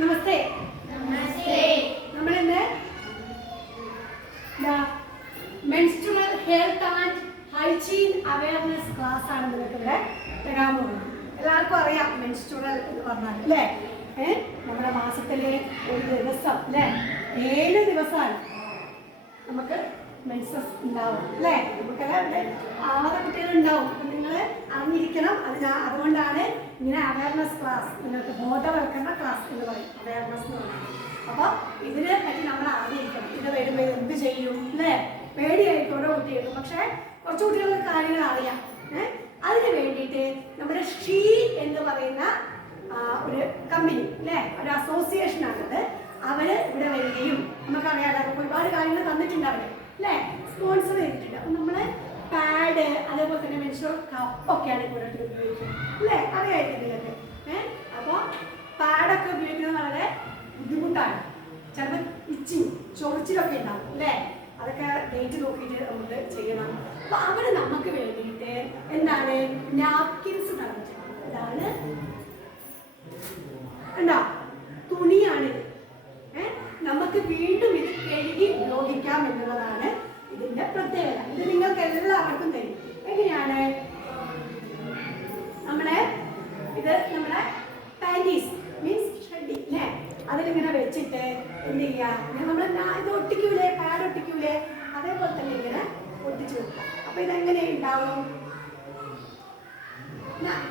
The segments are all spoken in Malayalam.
നമസ്തേ. നമ്മളിന്ന് menstrual health and hygiene awareness class ആണ് നിങ്ങൾക്ക് ഇവിടെ തരാൻ പോകുന്നത്. എല്ലാവർക്കും അറിയാം മെൻസ്ട്രുവൽ എന്ന് പറഞ്ഞാൽ അല്ലേ? നമ്മുടെ മാസത്തിലെ ഒരു ദിവസം അല്ലേ, 7 ദിവസമാണ് നമുക്ക് മെൻസസ് ഉണ്ടാവും അല്ലേ? നമുക്ക് ആവാത്ത കുട്ടികളുണ്ടാവും. അപ്പം നിങ്ങൾ അറിഞ്ഞിരിക്കണം. അതുകൊണ്ടാണ് ഇങ്ങനെ അവയർനെസ് ക്ലാസ്, നിങ്ങൾക്ക് ബോധവൽക്കരണ ക്ലാസ് എന്ന് പറയും, അവയർനെസ് എന്ന് പറയുന്നത്. അപ്പോൾ ഇതിനെ പറ്റി നമ്മൾ അറിഞ്ഞിരിക്കണം. ഇത് വരുമ്പോൾ എന്ത് ചെയ്യും അല്ലേ? പേടിയായിരിക്കും ഓരോ കുട്ടികൾക്കും. പക്ഷേ കുറച്ച് കുട്ടികൾക്ക് കാര്യങ്ങൾ അറിയാം. അതിന് വേണ്ടിയിട്ട് നമ്മുടെ ഷീ എന്ന് പറയുന്ന ഒരു കമ്പനി അല്ലേ, ഒരു അസോസിയേഷനാണത്. അവര് ഇവിടെ വരികയും നമുക്കറിയാതെ ഒരുപാട് കാര്യങ്ങൾ തന്നിട്ടുണ്ടാവില്ല അല്ലേ, സ്പോൺസർ ചെയ്തിട്ടുണ്ട്. അപ്പം നമ്മൾ പാഡ്, അതേപോലെ തന്നെ മെൻസ്ട്രുവൽ കപ്പൊക്കെയാണ് കൂടുതൽ ഉപയോഗിക്കുന്നത് അല്ലേ, അറിയാമായിരിക്കും നിങ്ങൾക്ക്. അപ്പോൾ പാഡൊക്കെ ഉപയോഗിക്കുന്നത് വളരെ ബുദ്ധിമുട്ടാണ്. ചിലപ്പോൾ ചൊറിച്ചിലൊക്കെ ഉണ്ടാവും അല്ലേ, അതൊക്കെ ഡേറ്റ് നോക്കിയിട്ട് നമുക്ക് ചെയ്യണം. അപ്പോൾ അവിടെ നമുക്ക് വേണ്ടിയിട്ട് എന്താണ് നാപ്കിൻസ് തന്നിട്ടുണ്ട്. ഇതാണ് ഉണ്ടോ, തുണിയാണ്. നമുക്ക് വീണ്ടും ഇത് കഴുകി ഉപയോഗിക്കാം എന്നുള്ളതാണ് ഇതിന്റെ പ്രത്യേകത. ഇത് നിങ്ങൾക്ക് എല്ലാവർക്കും തരും. എങ്ങനെയാണ് നമ്മുടെ പാൻറ്റീസ് മീൻസ് ഷഡ്ഡി അല്ലേ, അതിലിങ്ങനെ വെച്ചിട്ട് എന്ത് ചെയ്യാ, നമ്മൾ ഇത് ഒട്ടിക്കൂലേ, പാഡ് ഒട്ടിക്കൂലേ, അതേപോലെ തന്നെ ഇങ്ങനെ ഒട്ടിച്ചു വെക്കാം. അപ്പൊ ഇതെങ്ങനെ ഉണ്ടാവും,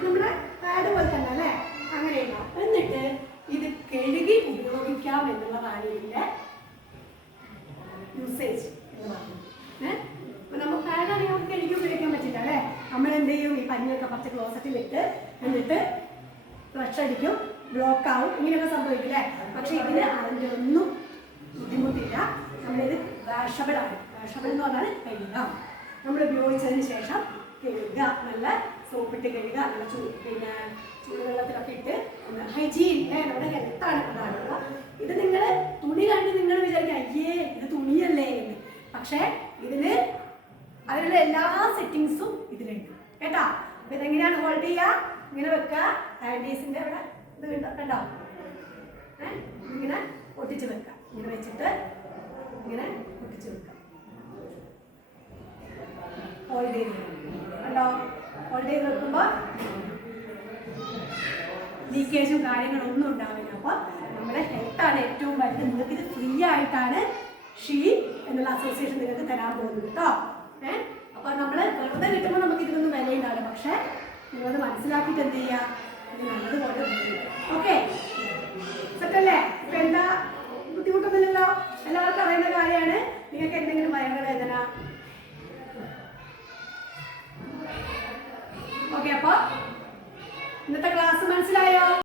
നമ്മുടെ പാഡ് പോലെ തന്നെ അല്ലേ, അങ്ങനെ ഉണ്ടാവും. എന്നിട്ട് ഇത് കഴുകി ഉപയോഗിക്കാം എന്നുള്ളതാണ് ഇതിന്റെ യൂസേജ് എന്ന് പറയുന്നത്. അപ്പൊ നമുക്ക് പാഡാണെങ്കിൽ നമുക്ക് കഴുകി ഉപയോഗിക്കാൻ പറ്റില്ല അല്ലേ. നമ്മൾ എന്ത് ചെയ്യും, ഈ പനിയൊക്കെ പച്ച ക്ലോസറ്റിലിട്ട് എന്നിട്ട് ഫ്ലഷ് അടിക്കും, ബ്ലോക്ക് ആവും, ഇങ്ങനെയൊക്കെ സംഭവിക്കും അല്ലേ. പക്ഷെ ഇതിന് അതിൻ്റെ ഒന്നും ബുദ്ധിമുട്ടില്ല. നമ്മളിത് വാഷബിൾ ആണ്. വാഷബിൾ എന്ന് പറഞ്ഞാൽ കഴുകാം. നമ്മൾ ഉപയോഗിച്ചതിന് ശേഷം കഴുകുക, നല്ല സോപ്പിട്ട് കഴുകുക, നല്ല പിന്നെ ചൂടുവെള്ളത്തിലൊക്കെ ഇട്ട് ഹൈജീൻ നമ്മുടെ ഹെൽത്താണ് പ്രധാനമുള്ള. ഇത് നിങ്ങൾ തുണി കണ്ട് നിങ്ങൾ വിചാരിക്കുക അയ്യേ ഇത് തുണിയല്ലേ എന്ന്. പക്ഷേ ഇതിന് അതിനുള്ള എല്ലാ സെറ്റിങ്സും ഇതിലുണ്ട് കേട്ടോ. അപ്പൊ ഇതെങ്ങനെയാണ് ഹോൾഡ് ചെയ്യുക, ഇങ്ങനെ വെക്കുക, പാൻറ്റീസിന്റെ അവിടെ ഇത് കണ്ടോ, ഇങ്ങനെ ഒട്ടിച്ച് വെക്കുക, ഇങ്ങനെ വെച്ചിട്ട് ഇങ്ങനെ ഒട്ടിച്ച് വെക്കുക, ഹോൾഡ് ചെയ്ത് കണ്ടോ. ഹോൾഡ് ചെയ്ത് വെക്കുമ്പോൾ ലീക്കേജും കാര്യങ്ങളൊന്നും ഉണ്ടാവില്ല. അപ്പോൾ നമ്മുടെ ഹെൽത്താണ് ഏറ്റവും വലുത്. നിങ്ങൾക്ക് ഇത് ഫ്രീ ആയിട്ടാണ് ഷീ എന്നുള്ള അസോസിയേഷൻ നിങ്ങൾക്ക് തരാൻ പോകുന്നത് കേട്ടോ. അപ്പോൾ നമ്മൾ വെറുതെ കിട്ടുമ്പോൾ നമുക്ക് ഇതിനൊന്നും വിലയുണ്ടാവില്ല. പക്ഷേ നിങ്ങളത് മനസ്സിലാക്കിയിട്ട് എന്ത് ചെയ്യുക, ഇത് നല്ലതുപോലെ ഓക്കെ സെറ്റല്ലേ. ഇപ്പം എന്താ ബുദ്ധിമുട്ടൊന്നുമില്ലല്ലോ, എല്ലാവർക്കും അറിയുന്ന കാര്യമാണ്. നിങ്ങൾക്ക് എന്തെങ്കിലും വയറുവേദന ഓക്കെ, അപ്പോൾ ഇന്നത്തെ ക്ലാസ് മനസ്സിലായോ?